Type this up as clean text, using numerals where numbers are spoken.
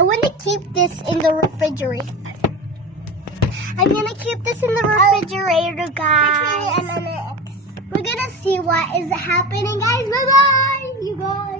I want to keep this in the refrigerator. I'm going to keep this in the refrigerator, guys. We're going to see what is happening, guys. Bye-bye, you guys.